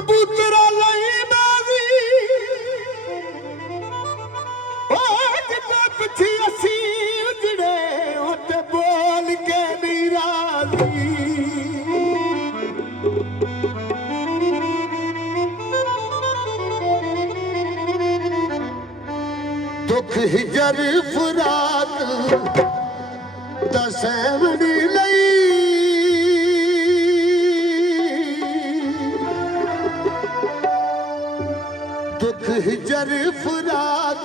कबूतरा लई बाजी पिछी असी उजड़े उते बोल के नहीं राजी दुख हिजर फराक दसैवनी लई दुख हिजर फराक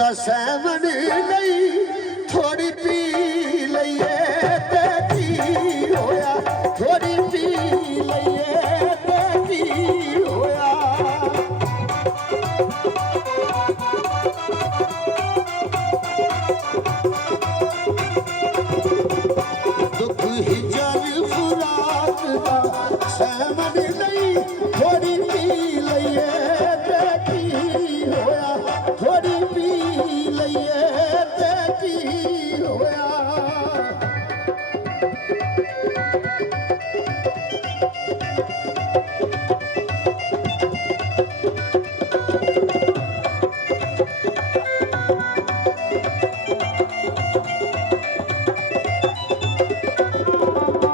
दसैवनी लई थोड़ी पी लईए ते की होया थोड़ी पी लईए ते की होया दुख हिजर फराक दसैवनी लई थोड़ी पी लईए ते की होया थोड़ी पी लईए ते की होया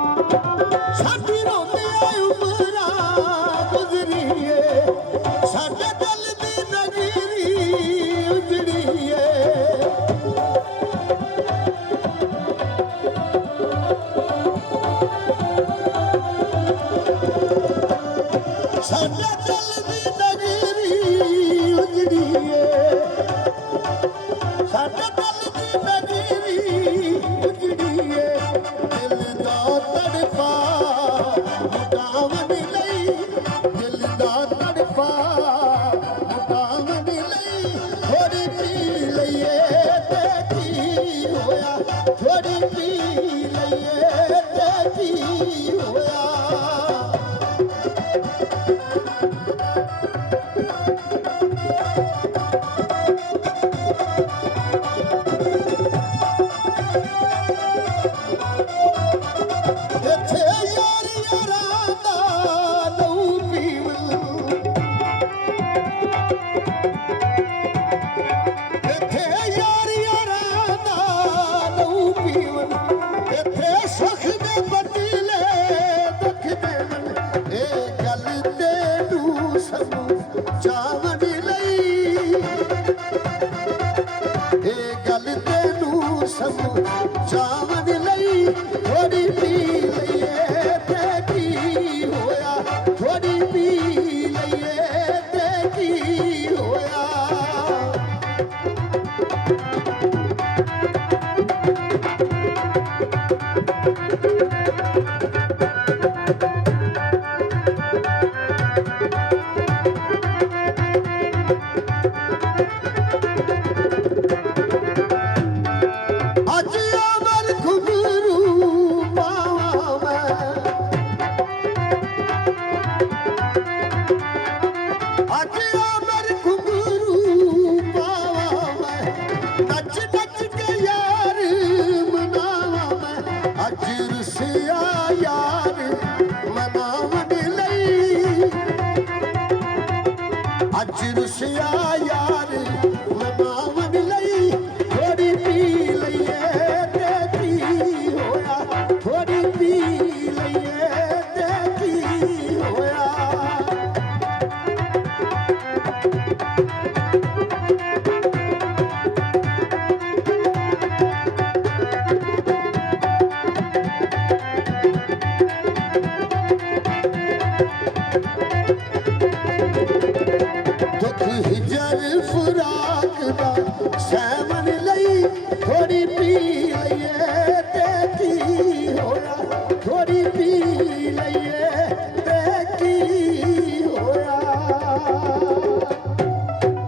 साडी रोंदे उमरा गुजरीए साडे दिल दी नगरी उजड़ीए साडे दिल दी नगरी उजड़ीए साडे दिल दी नगरी उजड़ीए दिल दा तड़पा मुटावन लई दिल दा तड़पा मुटावन लई थोड़ी पी लईए ते की होया थोड़ी पी लईए ते की होया ਇੱਥੇ ਯਾਰ ਯਾਰਾਂ ਦਾ ਲਹੂ ਪੀਵਨ ਇੱਥੇ ਯਾਰ ਯਾਰਾਂ ਦਾ ਲਹੂ ਪੀਵਨ ਇੱਥੇ ਸੁਖ ਦੇ ਬਦਲੇ ਦੁੱਖ ਦੇਵਨ ਇਹ ਗੱਲ ਤੈਨੂੰ ਸਮਝਾਵਣ ਲਈ ਇਹ ਗੱਲ ਤੈਨੂੰ ਸਮਝਾਵਣ ਲਈ ਥੋੜੀ ਪੀ ਲਈਏ ਤੇ ਕੀ ਹੋਇਆ ਥੋੜੀ ਪੀ ਲਈਏ ਤੇ ਕੀ ਹੋਇਆ